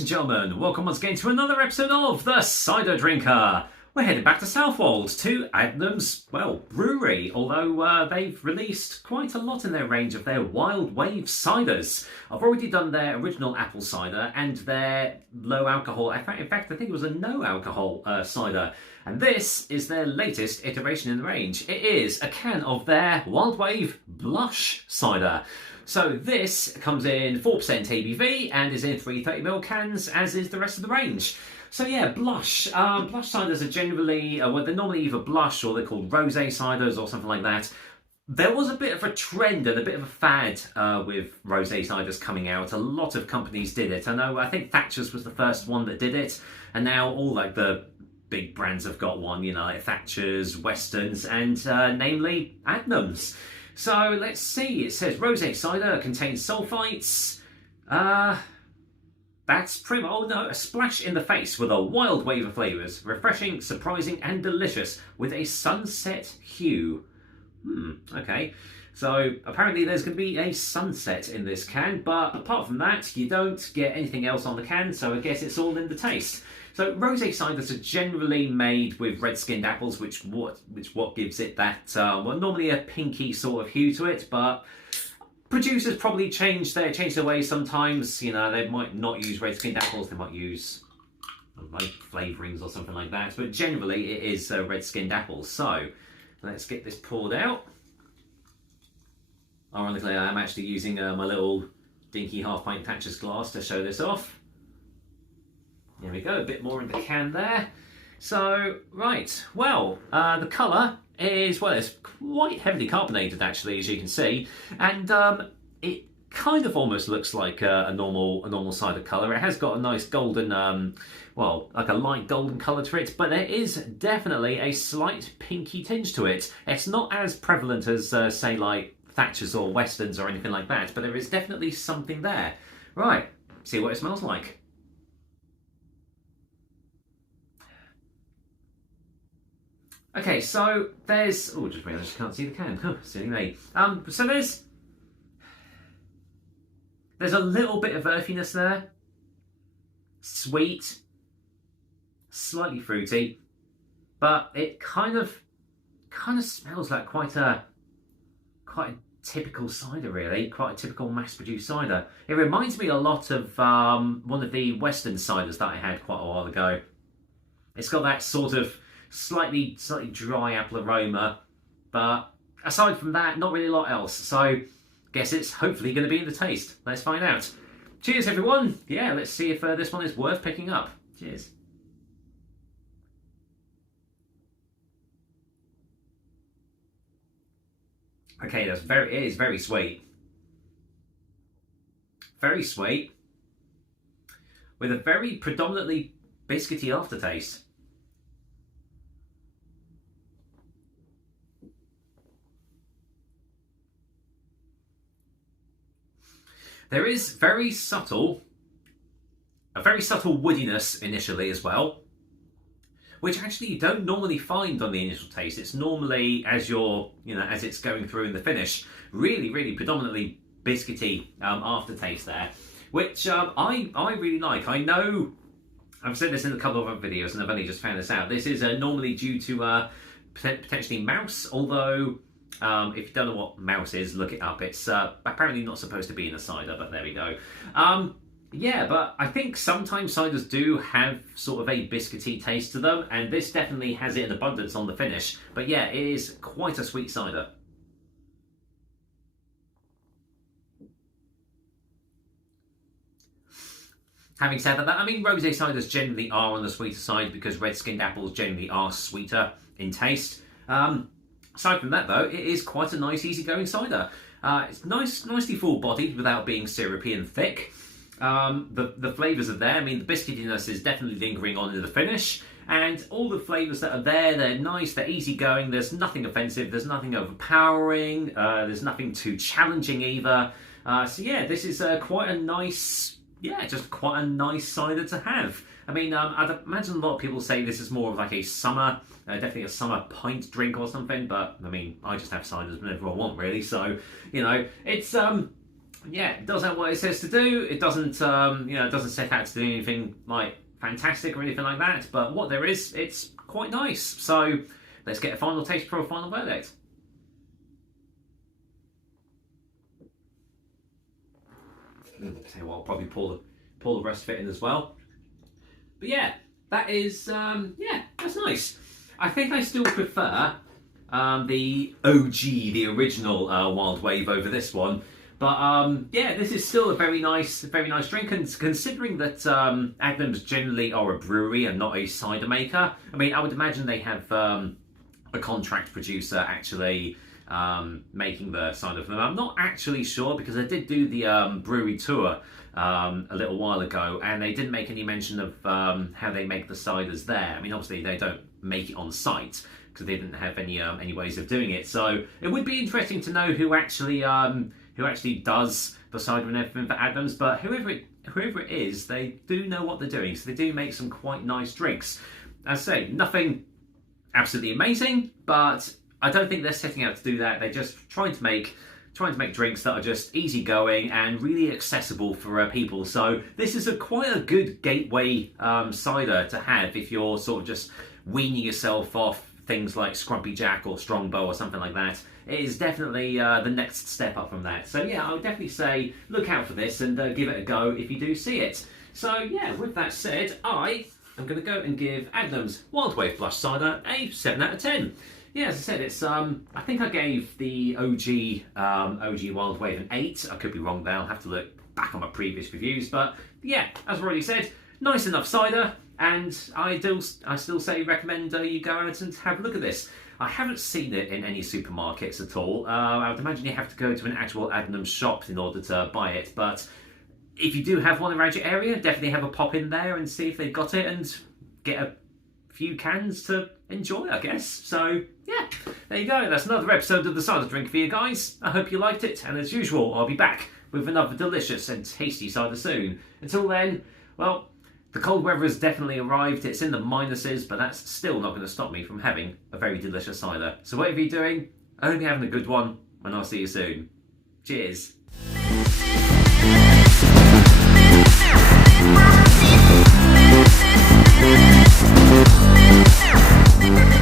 Ladies and gentlemen, welcome once again to another episode of The Cider Drinker. We're headed back to Southwold to Adnams, brewery, although they've released quite a lot in their range of their Wild Wave ciders. I've already done their original apple cider and their low alcohol, in fact I think it was a no alcohol cider. And this is their latest iteration in the range. It is a can of their Wild Wave Blush cider. So this comes in 4% ABV and is in 330ml cans, as is the rest of the range. So yeah, Blush. Blush ciders are generally, they're normally either Blush or they're called Rosé ciders or something like that. There was a bit of a trend and a bit of a fad with Rosé ciders coming out. A lot of companies did it. I think Thatcher's was the first one that did it. And now all like the big brands have got one, you know, like Thatcher's, Westerns, and namely Adnams. So let's see, it says rosé cider contains sulfites. That's pretty much, oh no, a splash in the face with a wild wave of flavours. Refreshing, surprising and delicious with a sunset hue. Okay. So apparently there's going to be a sunset in this can, but apart from that, you don't get anything else on the can, so I guess it's all in the taste. So rosé ciders are generally made with red-skinned apples, which what gives it that, normally a pinky sort of hue to it, but producers probably change their ways sometimes. You know, they might not use red-skinned apples, they might use flavourings or something like that, but generally it is red-skinned apples. So let's get this poured out. Ironically, I am actually using my little dinky half-pint Thatcher's glass to show this off. There we go, a bit more in the can there. So, right, well, the colour is, well, it's quite heavily carbonated actually, as you can see, and it kind of almost looks like a normal cider colour. It has got a nice golden, like a light golden colour to it, but there is definitely a slight pinky tinge to it. It's not as prevalent as, say, like Thatcher's or Westerns or anything like that, but there is definitely something there. Right, see what it smells like. Okay, so there's, oh, just realised I can't see the can. Silly me. So there's a little bit of earthiness there. Sweet, slightly fruity, but it kind of smells like quite a typical cider, really. Quite a typical mass-produced cider. It reminds me a lot of one of the Western ciders that I had quite a while ago. It's got that sort of slightly dry apple aroma, but aside from that, not really a lot else. So, guess it's hopefully going to be in the taste. Let's find out. Cheers, everyone. Yeah, let's see if this one is worth picking up. Cheers. Okay, it is very sweet. Very sweet, with a very predominantly biscuity aftertaste. There is a very subtle woodiness initially as well, which actually you don't normally find on the initial taste. It's normally, as it's going through in the finish, really predominantly biscuity aftertaste there, which I really like. I know I've said this in a couple of other videos and I've only just found this out. This is normally due to potentially mouse, although if you don't know what mouse is, look it up. It's apparently not supposed to be in a cider, but there we go. Yeah, but I think sometimes ciders do have sort of a biscuity taste to them, and this definitely has it in abundance on the finish. But yeah, it is quite a sweet cider. Having said that, I mean, rosé ciders generally are on the sweeter side because red-skinned apples generally are sweeter in taste. Aside from that, though, it is quite a nice, easygoing cider. It's nicely full-bodied without being syrupy and thick. The flavours are there. I mean, the biscuitiness is definitely lingering on in the finish, and all the flavours that are there, they're nice, they're easygoing. There's nothing offensive, there's nothing overpowering, there's nothing too challenging either. So yeah, this is quite a nice, just quite a nice cider to have. I mean, I'd imagine a lot of people say this is more of like a summer, definitely a summer pint drink or something, but I mean, I just have ciders whenever I want, really. So, you know, it's Yeah, it does what it says to do. It doesn't, it doesn't set out to do anything like fantastic or anything like that. But what there is, it's quite nice. So let's get a final taste for a final verdict. Tell you what, I'll probably pour the rest of it in as well. But yeah, that is that's nice. I think I still prefer the OG, the original Wild Wave over this one. But yeah, this is still a very nice drink. And considering that Adnams generally are a brewery and not a cider maker, I mean, I would imagine they have a contract producer actually making the cider for them. I'm not actually sure because I did do the brewery tour a little while ago, and they didn't make any mention of how they make the ciders there. I mean, obviously they don't make it on site because they didn't have any ways of doing it. So it would be interesting to know who actually does the cider and everything for Adnams. But whoever it is, they do know what they're doing. So they do make some quite nice drinks. As I say, nothing absolutely amazing, but I don't think they're setting out to do that. They're just trying to make drinks that are just easygoing and really accessible for people. So this is quite a good gateway cider to have if you're sort of just weaning yourself off things like Scrumpy Jack or Strongbow or something like that. It is definitely the next step up from that. So yeah, I would definitely say look out for this and give it a go if you do see it. So yeah, with that said, I am going to go and give Adnams Wild Wave Blush Cider a 7 out of 10. Yeah, as I said, it's I think I gave the OG Wild Wave an 8. I could be wrong there. I'll have to look back on my previous reviews. But yeah, as I've already said, nice enough cider, and I still say recommend you go out and have a look at this. I haven't seen it in any supermarkets at all. I would imagine you have to go to an actual Adnams shop in order to buy it. But if you do have one around your area, definitely have a pop in there and see if they've got it and get a few cans to enjoy, I guess. So yeah, there you go. That's another episode of the Cider Drink for you guys. I hope you liked it, and as usual, I'll be back with another delicious and tasty cider soon. Until then, well, the cold weather has definitely arrived. It's in the minuses, but that's still not going to stop me from having a very delicious cider. So whatever you're doing, I hope you're having a good one, and I'll see you soon. Cheers. We'll be right back.